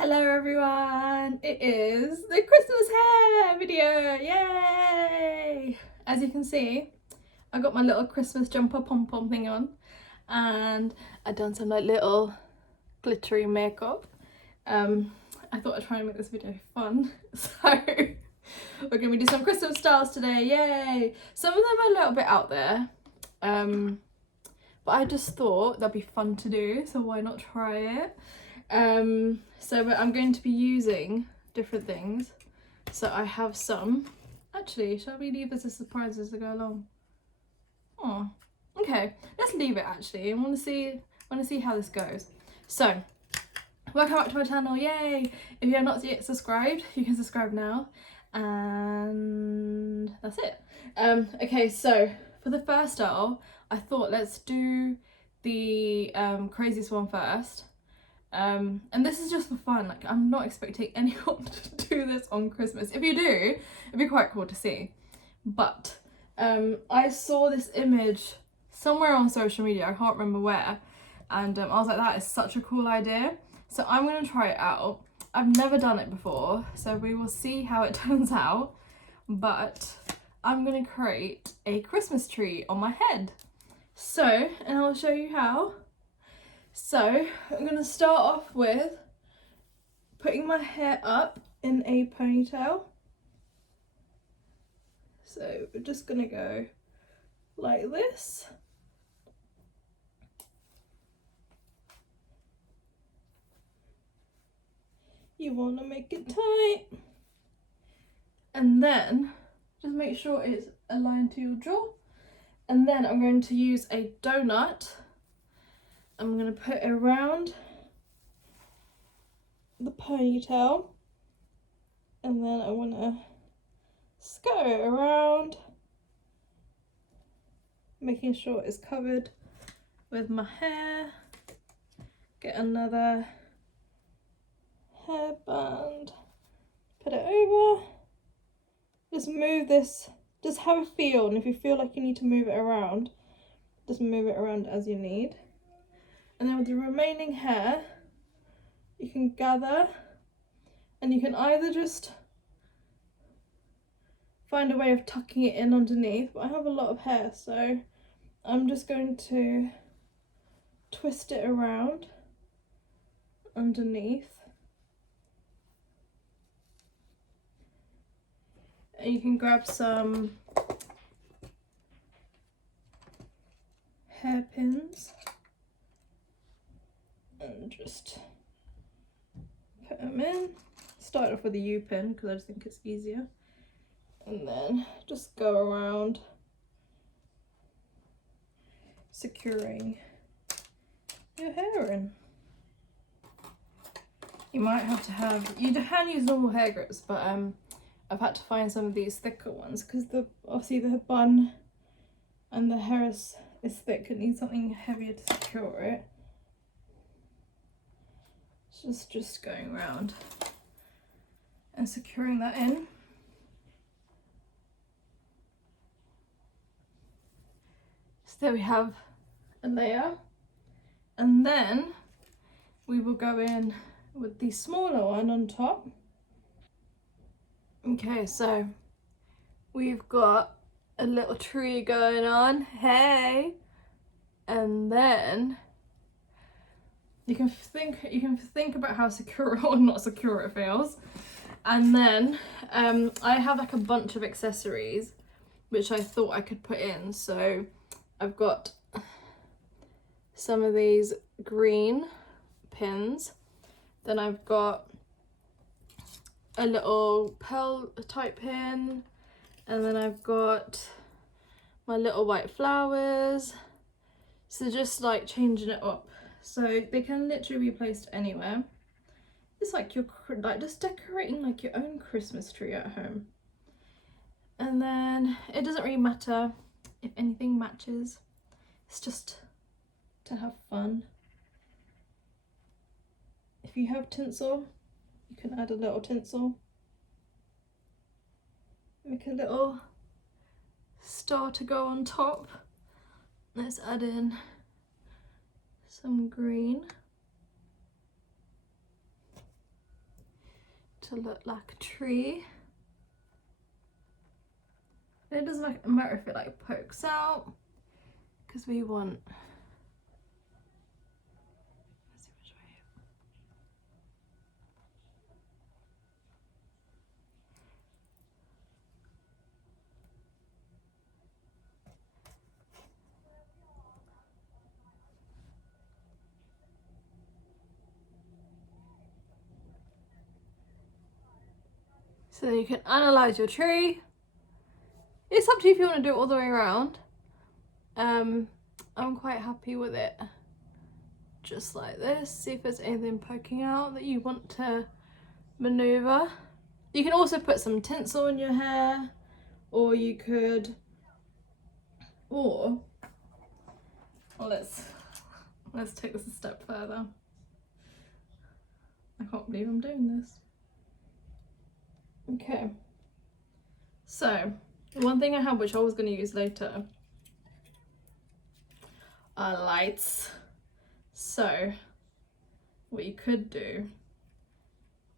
Hello everyone! It is the Christmas hair video! Yay! As you can see, I got my little Christmas jumper pom-pom thing on and I've done some like little glittery makeup. I thought I'd try and make this video fun, so we're going to do some Christmas styles today, yay! Some of them are a little bit out there, but I just thought that'd be fun to do, so why not try it? So I'm going to be using different things. So I have some. Actually, shall we leave this as a surprise as we go along? Oh, okay. Let's leave it actually. I want to see how this goes. So, welcome back to my channel. Yay! If you have not yet subscribed, you can subscribe now. And that's it. Okay, so for the first style, I thought let's do the craziest one first. And this is just for fun. Like, I'm not expecting anyone to do this on Christmas. If you do, it'd be quite cool to see. But I saw this image somewhere on social media, I can't remember where, and I was like, that is such a cool idea. So I'm gonna try it out. I've never done it before, so we will see how it turns out. But I'm gonna create a Christmas tree on my head. So, and I'll show you how. So I'm going to start off with putting my hair up in a ponytail. So we're just going to go like this. You want to make it tight. And then just make sure it's aligned to your jaw. And then I'm going to use a donut. I'm going to put it around the ponytail, and then I want to scatter it around, making sure it's covered with my hair. Get another hairband, put it over, just move this, just have a feel, and if you feel like you need to move it around, just move it around as you need. And then with the remaining hair, you can gather, and you can either just find a way of tucking it in underneath, but I have a lot of hair, so I'm just going to twist it around underneath. And you can grab some hairpins and just put them in. Start off with a U-pin because I just think it's easier. And then just go around securing your hair in. You might have to have, you can use normal hair grips, but I've had to find some of these thicker ones because obviously the bun and the hair is thick. It needs something heavier to secure it. Just going around and securing that in. So there we have a layer, and then we will go in with the smaller one on top. Okay, so we've got a little tree going on, hey, and then you can think about how secure or not secure it feels. And then I have like a bunch of accessories which I thought I could put in. So I've got some of these green pins, then I've got a little pearl type pin, and then I've got my little white flowers. So just like changing it up, so they can literally be placed anywhere. It's like you're like just decorating like your own Christmas tree at home. And then it doesn't really matter if anything matches, it's just to have fun. If you have tinsel, you can add a little tinsel. Make a little star to go on top. Let's add in some green. to look like a tree. It doesn't matter if it like pokes out, because we want, let's see which way. So then you can analyze your tree. It's up to you if you want to do it all the way around. I'm quite happy with it just like this. See if there's anything poking out that you want to maneuver. You can also put some tinsel in your hair, or you could, well, let's take this a step further. I can't believe I'm doing this. Okay, so one thing I have, which I was going to use later, are lights. So what you could do,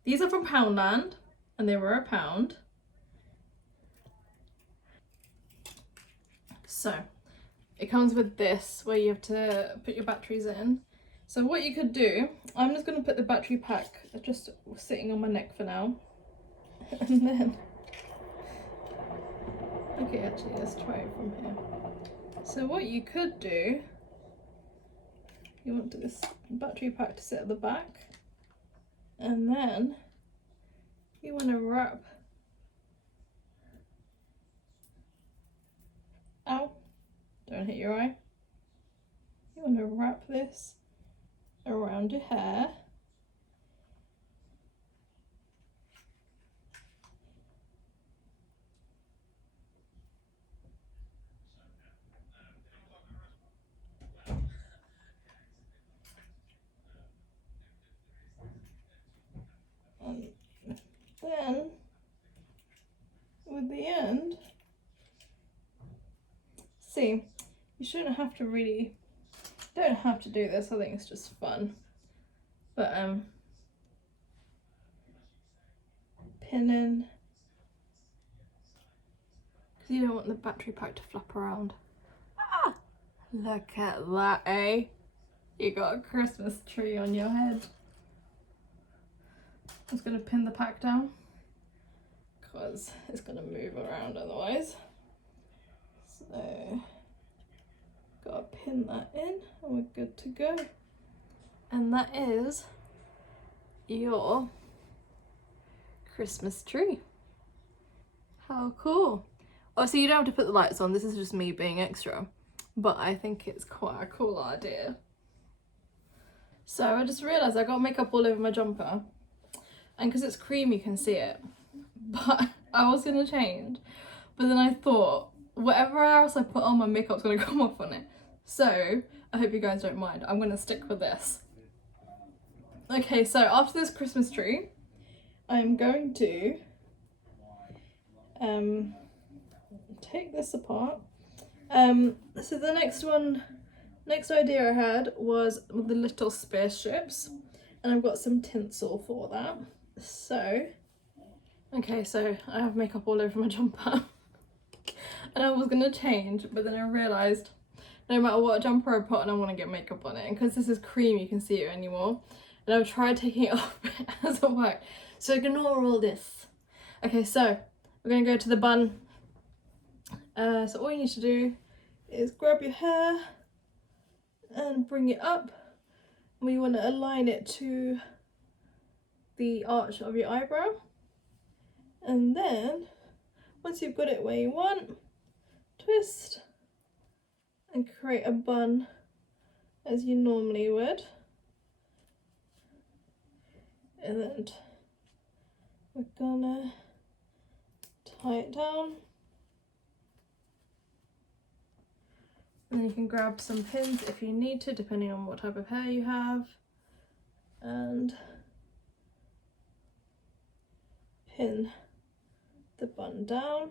these are from Poundland and they were £1. So it comes with this where you have to put your batteries in. So what you could do, I'm just going to put the battery pack just sitting on my neck for now. And then, okay, actually let's try it from here. So what you could do, you want this battery pack to sit at the back, and then you want to wrap, ow, don't hit your eye, you want to wrap this around your hair. And then with the end, see, you shouldn't have to really, don't have to do this, I think it's just fun, but pin in, because you don't want the battery pack to flap around. Ah, look at that, eh? You got a Christmas tree on your head. I'm just going to pin the pack down because it's going to move around otherwise. So, gotta pin that in and we're good to go. And that is your Christmas tree. How cool. Obviously you don't have to put the lights on, this is just me being extra, but I think it's quite a cool idea. So I just realised I got makeup all over my jumper, and because it's cream you can see it, but I was going to change, but then I thought whatever else I put on, my makeup's going to come off on it. So I hope you guys don't mind, I'm going to stick with this. Okay, so after this Christmas tree, I'm going to take this apart. So the next idea I had was the little spaceships, and I've got some tinsel for that. So, okay, so I have makeup all over my jumper. And I was gonna change, but then I realised no matter what jumper I put on, I want to get makeup on it. And because this is cream, you can see it anymore. And I've tried taking it off, but it hasn't worked. So ignore all this. Okay, so we're gonna go to the bun. So all you need to do is grab your hair and bring it up. We want to align it to the arch of your eyebrow. And then, once you've got it where you want, twist and create a bun as you normally would. And then we're gonna tie it down. And then you can grab some pins if you need to, depending on what type of hair you have. And pin the bun down.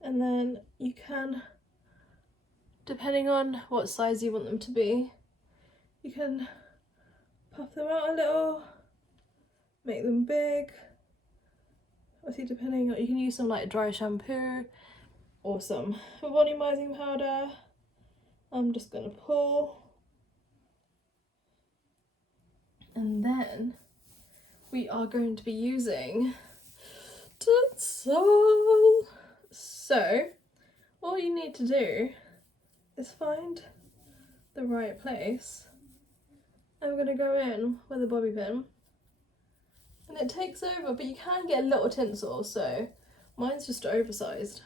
And then you can, depending on what size you want them to be, you can puff them out a little, make them big. Obviously depending on, you can use some like dry shampoo or some volumizing powder. I'm just gonna pull. And then we are going to be using tinsel. So all you need to do is find the right place. I'm gonna go in with a bobby pin and it takes over, but you can get a little tinsel, so mine's just oversized.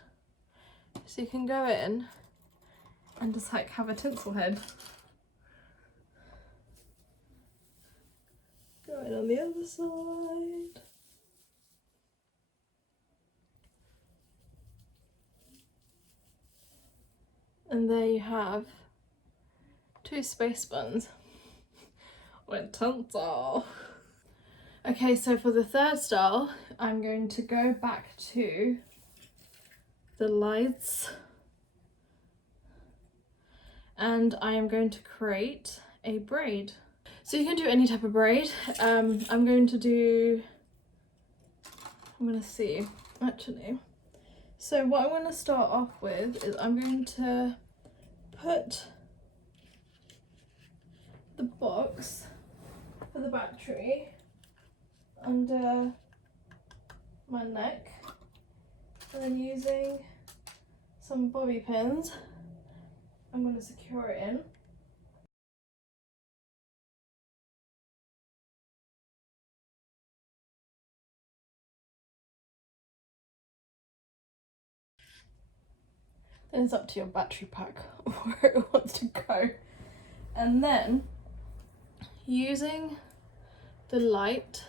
So you can go in and just like have a tinsel head. Go in on the other side. And there you have 2 space buns with tinsel. Okay, so for the third style, I'm going to go back to the lights and I am going to create a braid. So you can do any type of braid. I'm going to see, actually. So what I'm going to start off with is I'm going to put the box for the battery under my neck, and then using some bobby pins, I'm going to secure it in. Then it's up to your battery pack where it wants to go. And then using the light,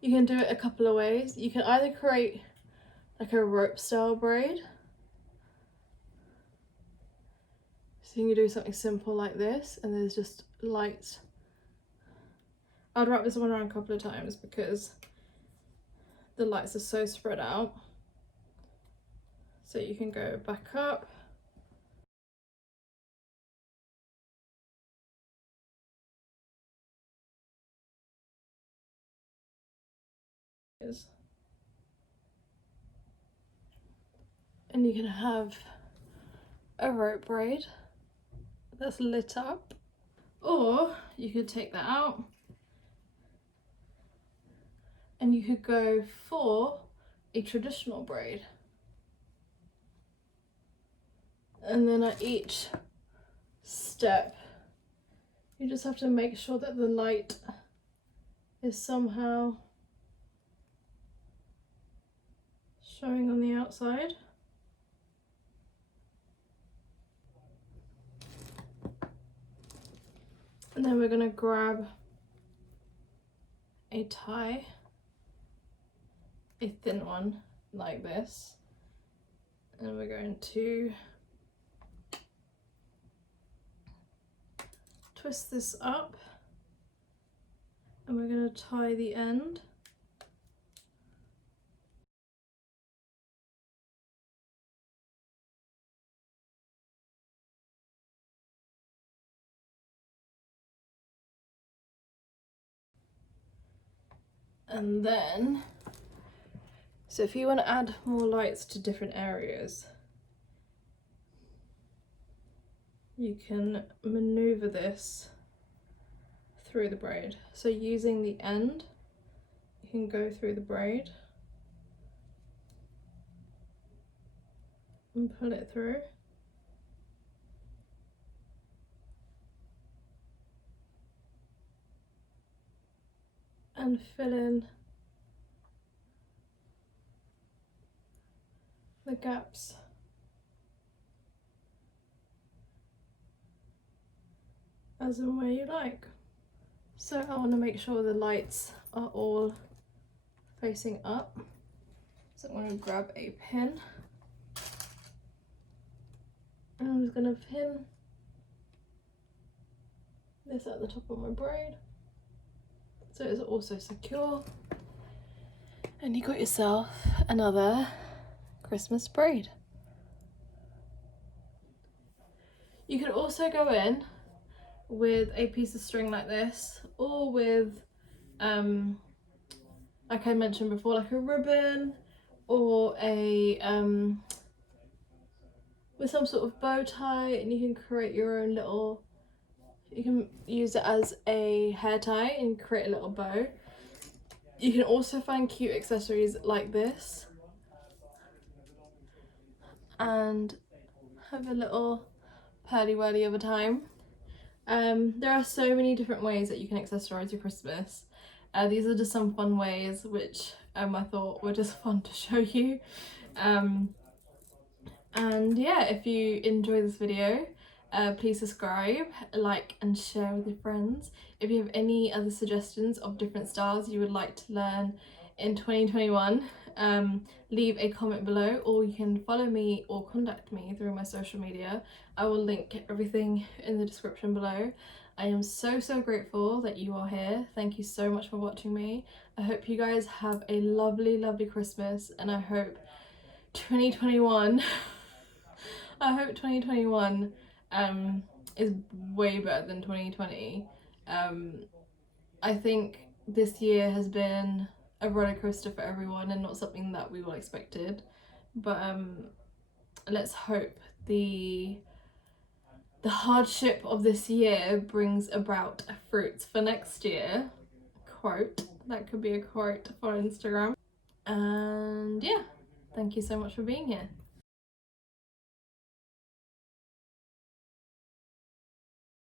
you can do it a couple of ways. You can either create like a rope style braid. So you can do something simple like this, and there's just lights. I'd wrap this one around a couple of times because the lights are so spread out. So you can go back up. And you can have a rope braid that's lit up, or you could take that out and you could go for a traditional braid. And then at each step, you just have to make sure that the light is somehow showing on the outside. And then we're going to grab a tie, a thin one like this, and we're going to twist this up, and we're going to tie the end. And then, so if you want to add more lights to different areas, you can maneuver this through the braid. So using the end, you can go through the braid and pull it through. And fill in the gaps. As and where you like. So I want to make sure the lights are all facing up. So I'm going to grab a pin. And I'm just going to pin this at the top of my braid, so it's also secure. And you got yourself another Christmas braid. You could also go in with a piece of string like this, or with like I mentioned before, like a ribbon, or a with some sort of bow tie, and you can create your own little, you can use it as a hair tie and create a little bow. You can also find cute accessories like this and have a little pearly whirly of a time. There are so many different ways that you can accessorize your Christmas. These are just some fun ways which I thought were just fun to show you. And yeah, if you enjoy this video, please subscribe, like and share with your friends. If you have any other suggestions of different styles you would like to learn in 2021, leave a comment below, or you can follow me or contact me through my social media. I will link everything in the description below. I am so grateful that you are here. Thank you so much for watching me. I hope you guys have a lovely Christmas, and I hope 2021 I hope 2021 is way better than 2020. I think this year has been a roller coaster for everyone and not something that we all expected, but let's hope the hardship of this year brings about fruits for next year. Quote, that could be a quote for Instagram. And yeah, thank you so much for being here.